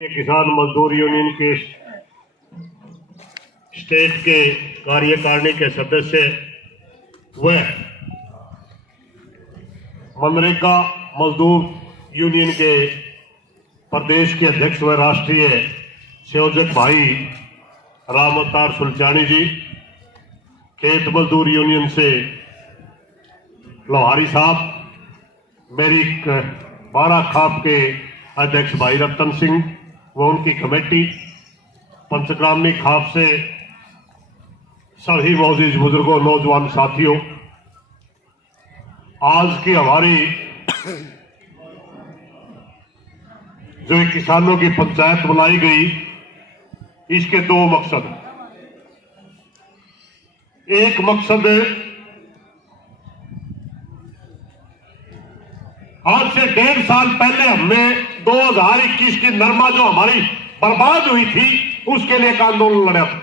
किसान मजदूर यूनियन के स्टेट के कार्यकारिणी के सदस्य व मनरेगा मजदूर यूनियन के प्रदेश के अध्यक्ष व राष्ट्रीय संयोजक भाई राम अवतार सुलचानी जी, खेत मजदूर यूनियन से लोहारी साहब, मेरी 12 खाप के अध्यक्ष भाई रतन सिंह व उनकी कमेटी, पंचग्रामी खाप से सभी मौजूद बुजुर्गों, नौजवान साथियों, आज की हमारी जो किसानों की पंचायत बुलाई गई, इसके दो मकसद। एक मकसद आज से 1.5 साल पहले हमने 2021 की नरमा जो हमारी बर्बाद हुई थी, उसके लिए एक आंदोलन लड़ा था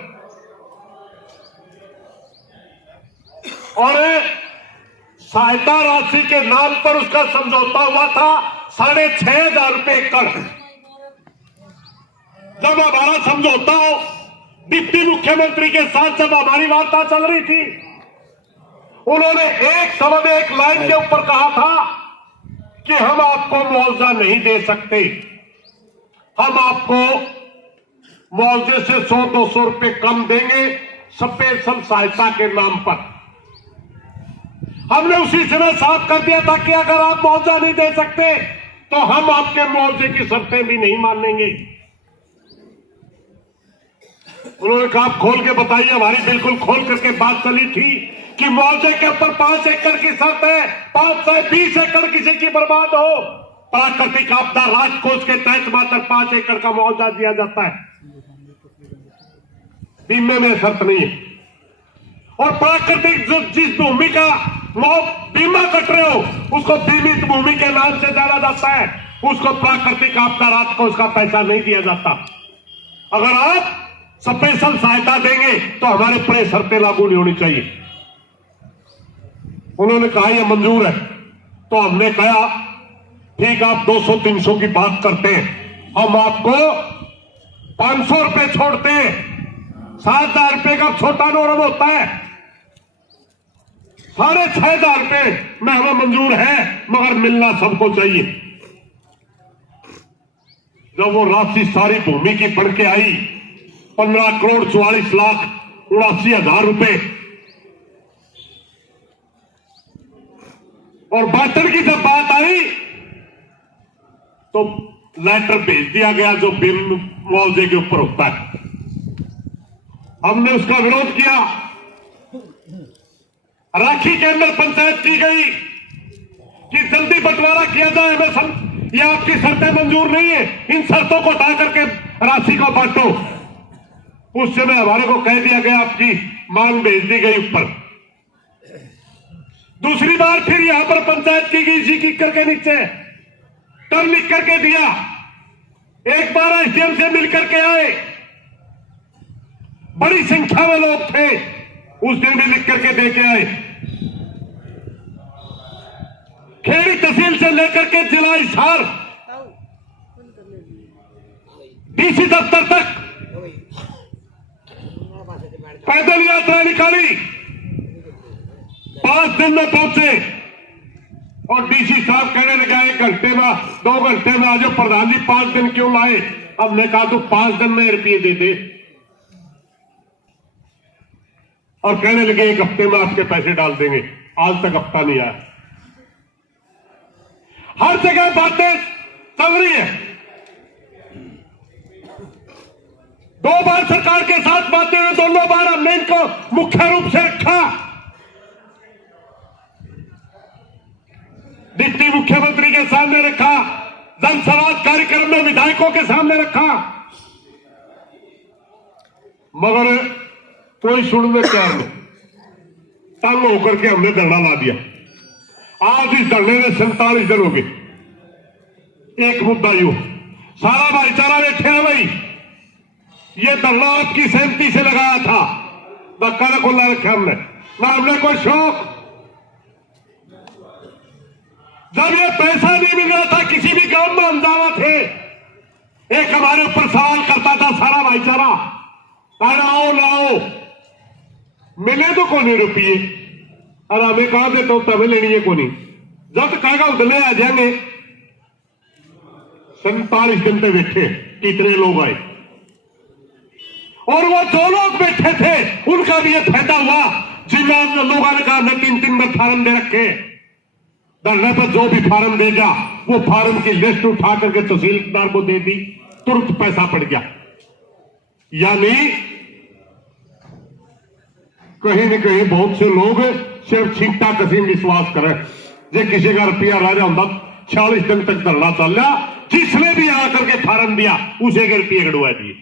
और सहायता राशि के नाम पर उसका समझौता हुआ था 6,500 रुपए एकड़। जब हमारा समझौता हो, डिप्टी मुख्यमंत्री के साथ जब हमारी वार्ता चल रही थी, उन्होंने एक शब्द, एक लाइन के ऊपर कहा था कि हम आपको मुआवजा नहीं दे सकते, हम आपको मुआवजे से 100-200 रुपए कम देंगे स्पेशल सहायता के नाम पर। हमने उसी समय साफ कर दिया था कि अगर आप मुआवजा नहीं दे सकते तो हम आपके मुआवजे की शर्तें भी नहीं मानेंगे। उन्होंने कहा खोल के बताइए। हमारी बिल्कुल खोल करके बात चली थी कि मुआवजे के ऊपर 5 एकड़ की शर्त है, 5 से 20 एकड़ किसी की बर्बाद हो, प्राकृतिक आपदा राजकोष के तहत मात्र 5 एकड़ का मुआवजा दिया जाता है, बीमे में शर्त नहीं है। और प्राकृतिक जो जिस भूमि का बीमा कट रहे हो, उसको बीमित भूमि के नाम से जाना जाता है, उसको प्राकृतिक आपदा राजकोष का पैसा नहीं दिया जाता। अगर आप स्पेशल सहायता देंगे तो हमारे पर शर्तें लागू नहीं होनी चाहिए। उन्होंने कहा यह मंजूर है, तो हमने कहा ठीक, आप 200-300 की बात करते हैं, हम आपको 500 रुपए छोड़ते हैं। 7,000 रुपए का छोटा नोरम होता है, 6,500 रुपए में हमें मंजूर है, मगर मिलना सबको चाहिए। जब वो राशि सारी भूमि की बढ़ के आई 15,44,79,000 रुपए, और बांटन की जब बात आई तो लेटर भेज दिया गया जो बिल मुआवजे के ऊपर होता है। हमने उसका विरोध किया, राखी के अंदर पंचायत की गई कि जल्दी बंटवारा किया जाए, ये आपकी शर्तें मंजूर नहीं है, इन शर्तों को हटा करके राशि को बांटो। उस समय हमारे को कह दिया गया आपकी मांग भेज दी गई ऊपर। दूसरी बार फिर यहां पर पंचायत की गई, इसी की करके नीचे टर्म लिख करके दिया। एक बार एसडीएम से मिलकर के आए, बड़ी संख्या में लोग थे, उस दिन भी लिख करके दे के आए। खेड़ी तहसील से लेकर के जिला हिसार डीसी दफ्तर तक पैदल यात्रा निकाली, 5 दिन में पहुंचे और डीसी साहब कहने लगे 1 घंटे में, 2 घंटे में आज प्रधान जी 5 दिन क्यों लाए? हमने कहा तो 5 दिन में रुपये दे दे, और कहने लगे 1 हफ्ते में आपके पैसे डाल देंगे। आज तक हफ्ता नहीं आया। हर जगह बातें चल रही है। 2 बार सरकार के साथ बातें हुई, दोनों बार हमने इनको मुख्य रूप से रखा, डिप्टी मुख्यमंत्री के सामने रखा, जनसंवाद कार्यक्रम में विधायकों के सामने रखा, मगर कोई सुनने तैयार नहीं। तंग होकर के हमने धरना ला दिया। आज इस धरने में 47 दिन हो गए। एक मुद्दा यू, सारा भाईचारा बैठे हैं भाई, ये धरना आपकी सहमति से लगाया था, धक्का न खुला रखा हमने, ना हमने कोई शौक। जब ये पैसा नहीं मिल रहा था, किसी भी गांव में अंदावा थे एक हमारे ऊपर सवाल करता था सारा भाईचारा, आओ लाओ, मिले तो कोनी रुपये, और हमें कहा देता हूं तभी लेनी है कोनी, जब कहेगा उतने आ जाएंगे। 47 दिन तक बैठे, कितने लोग आए, और वो जो लोग बैठे थे उनका भी ये फायदा हुआ, जिन लोगों ने कहा मैं 3 में फार्म दे रखे, धरने पर जो भी फार्म देगा वो फार्म की लिस्ट उठा करके तहसीलदार को दे दी, तुरंत पैसा पड़ गया। यानी कहीं न कहीं बहुत से लोग सिर्फ छींटा कसीम विश्वास करें, जो किसी का रुपया रह जाता 46 दिन तक धरना चल रहा, जिसने भी आकर के फार्म दिया उसे के रुपये गड़वा दिए।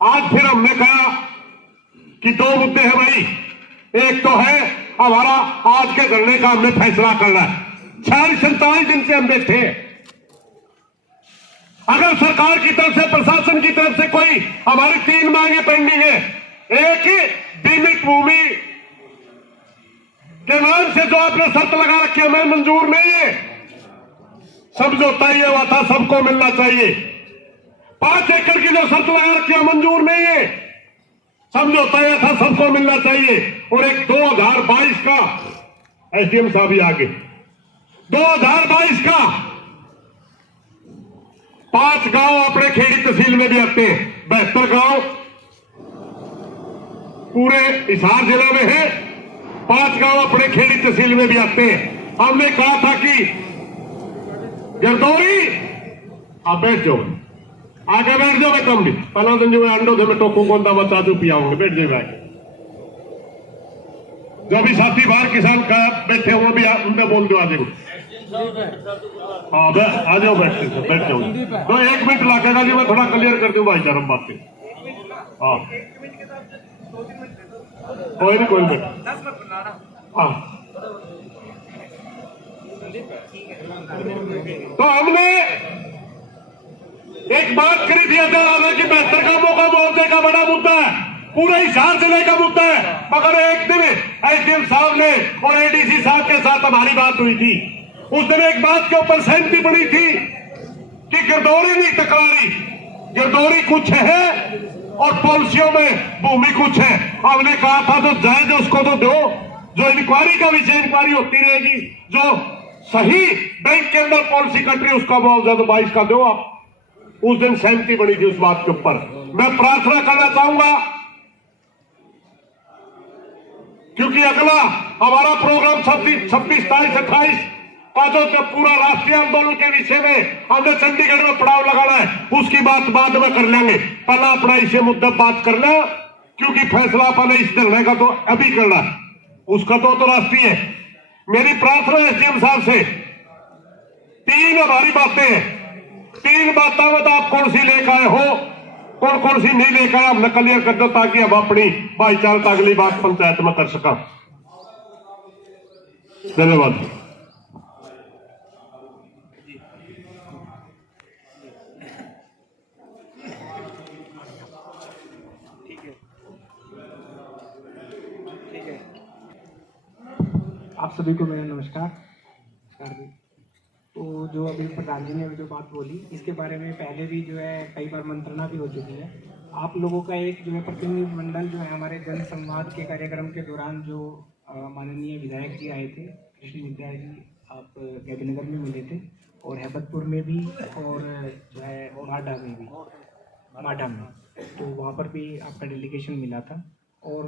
आज फिर हमने कहा कि 2 मुद्दे हैं भाई, एक तो है हमारा आज के धरने का हमने फैसला करना है। 47 दिन से हम बैठे, अगर सरकार की तरफ से, प्रशासन की तरफ से कोई हमारी 3 मांगे पेंडिंग है। एक बीमित भूमि के नाम से जो आपने शर्त लगा रखी है, हमें मंजूर नहीं है। समझौता ये हुआ था सबको मिलना चाहिए। 5 एकड़ की जो शर्त लगा रखी है मंजूर नहीं है, समझौता यह था सबको मिलना चाहिए। और एक 2022 का एसडीएम साहब ही आगे, 2022 का 5 गांव अपने खेड़ी तहसील में भी आते हैं, 72 गांव पूरे हिसार जिले में है, 5 गांव अपने खेड़ी तहसील में भी आते हैं। हमने कहा था कि गिरदौरी आप बैठ जाओ, आगे बैठ जाओ, तुम भी पहला दिन जो है अंडो में टोको कौन बचा दो पियाओगे, बैठ जाए भाई। जो भी साथी बाहर किसान का बैठे वो भी उनसे बोल दो, आ जाओ। हाँ आ जाओ, बैठ जाओ। तो 1 मिनट लगेगा जी, मैं थोड़ा क्लियर कर दूं भाई चरम बात से। हाँ कोई नहीं, हाँ। तो हमने एक बात करी थी कि 72 गांवों का मुआवजे का बड़ा मुद्दा है, पूरे हिसार जिले का मुद्दा है। मगर एक दिन एसडीएम साहब ने और एडीसी साहब के साथ हमारी बात हुई थी, उस दिन एक बात के ऊपर सहमति बनी थी कि गिरदौरी नहीं टकरारी, गिरदौरी कुछ है और पॉलिसियों में भूमि कुछ है। हमने कहा था तो जायज उसको तो दो, जो इंक्वायरी का विषय इंक्वायरी होती रहेगी, जो सही बैंक के अंदर पॉलिसी कट रही उसका मुआवजा तो 22 का दो आप। उस दिन सहमति बनी थी उस बात के ऊपर। मैं प्रार्थना करना चाहूंगा, क्योंकि अगला हमारा प्रोग्राम 26, 27, 28 का जो पूरा राष्ट्रीय आंदोलन के विषय में हमने चंडीगढ़ में पड़ाव लगाना है, उसकी बात बाद में कर लेंगे। पहला अपना इसे मुद्दा बात करना, क्योंकि फैसला अपने इस धरने का तो अभी करना है, उसका तो राष्ट्रीय है। मेरी प्रार्थना है एसडीएम साहब से, 3 हमारी बातें हैं, 3 बातों में तो आप कौन सी लेकर आए हो, कौन सी नहीं लेकर आए, हमने क्लियर कर दो ताकि हम अपनी भाईचारा अगली बात पंचायत में कर सका। धन्यवाद। आप सभी को मेरा नमस्कार। तो जो अभी प्रधान जी ने जो बात बोली, इसके बारे में पहले भी जो है कई बार मंत्रणा भी हो चुकी है। आप लोगों का एक जो है प्रतिनिधि मंडल जो है हमारे जन संवाद के कार्यक्रम के दौरान जो माननीय विधायक जी आए थे, कृष्ण विद्या जी, आप गैबीनगर में मिले थे, और हैबतपुर में भी, और जो है माडा में, तो वहाँ पर भी आपका डेलीगेशन मिला था। और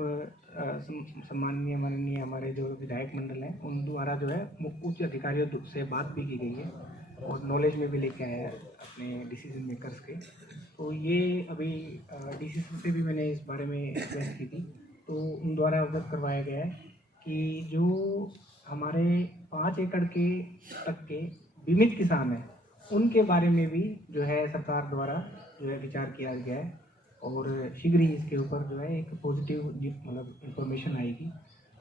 सम्माननीय माननीय हमारे जो विधायक मंडल हैं उन द्वारा जो है उच्च अधिकारियों से बात भी की गई है, और नॉलेज में भी लेके आया है अपने डिसीजन मेकर्स के। तो ये अभी डीसीसी से भी मैंने इस बारे में एड्रेस की थी, तो उन द्वारा अवगत करवाया गया है कि जो हमारे 5 एकड़ के तक के बीमित किसान हैं उनके बारे में भी जो है सरकार द्वारा जो है विचार किया गया है, और शीघ्र ही इसके ऊपर जो है एक पॉजिटिव मतलब इंफॉर्मेशन आएगी।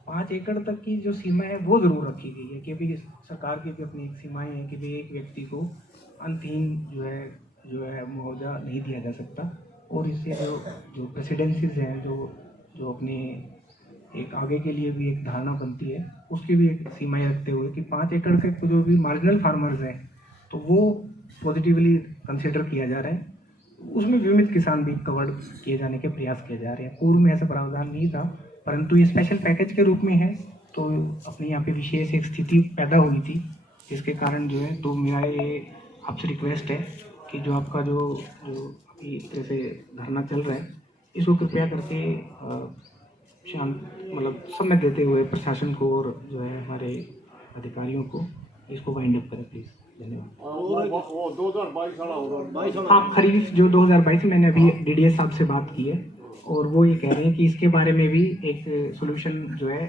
5 एकड़ तक की जो सीमा है वो ज़रूर रखी गई है, क्योंकि सरकार की भी अपनी एक सीमाएं हैं कि भाई एक व्यक्ति को अंतहीन जो है मुआवजा नहीं दिया जा सकता। और इससे जो प्रेसिडेंसीज हैं, जो अपने एक आगे के लिए भी एक धारणा बनती है, उसकी भी एक सीमाएं रखते हुए कि 5 एकड़ के जो भी मार्जिनल फार्मर्स हैं तो वो पॉजिटिवली कंसिडर किया जा रहा है, उसमें बीमित किसान भी कवर किए जाने के प्रयास किए जा रहे हैं। पूर्व में ऐसा प्रावधान नहीं था, परंतु ये स्पेशल पैकेज के रूप में है, तो अपने यहाँ पे विशेष एक स्थिति पैदा हुई थी, जिसके कारण जो है, तो मेरा ये आपसे रिक्वेस्ट है कि जो आपका जो अभी जैसे धरना चल रहा है, इसको कृपया करके शांत मतलब समय देते हुए प्रशासन को और जो है हमारे अधिकारियों को इसको वाइंड अप करें प्लीज़। धन्यवाद। वो 2022 हाँ, खरीफ जो 2022 मैंने अभी डीडीएस साहब से बात की है, और वो ये कह रहे हैं कि इसके बारे में भी एक सॉल्यूशन जो है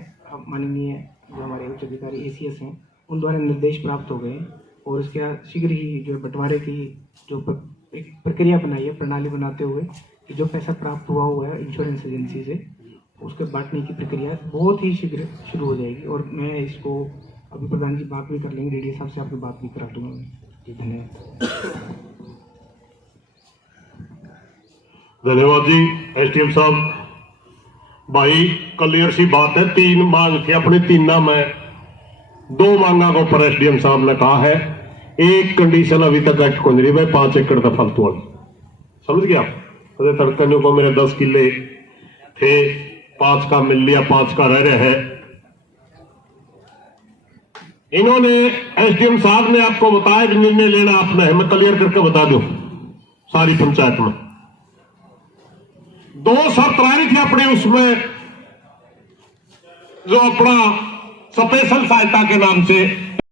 माननीय जो हमारे उच्च अधिकारी एसीएस हैं उन द्वारा निर्देश प्राप्त हो गए हैं, और इसके शीघ्र ही जो है बंटवारे की जो एक प्रक्रिया बनाई है, प्रणाली बनाते हुए कि जो पैसा प्राप्त हुआ है इंश्योरेंस एजेंसी से, उसके बांटने की प्रक्रिया बहुत ही शीघ्र शुरू हो जाएगी। और मैं इसको अभी प्रधान जी बात भी कर लेंगे, डीडी साहब से आपकी बात भी करा दूंगा मैं जी। धन्यवाद जी एसडीएम साहब। भाई क्लियर सी बात है, 3 मांग थी अपनी, 3 में 2 मांगा के ऊपर एसडीएम साहब ने कहा है, एक कंडीशन अभी तक एक्ट को नहीं भाई, 5 एकड़ का फालतू वाली, समझ गया। अरे तड़कने को मेरे 10 किले थे, 5 का मिल लिया, 5 का रह रहे हैं। इन्होंने एसडीएम साहब ने आपको बताया कि निर्णय लेना आपने है, मैं क्लियर करके बता दूं सारी पंचायत में 2 शर्त रही थी अपने, उसमें जो अपना स्पेशल सहायता के नाम से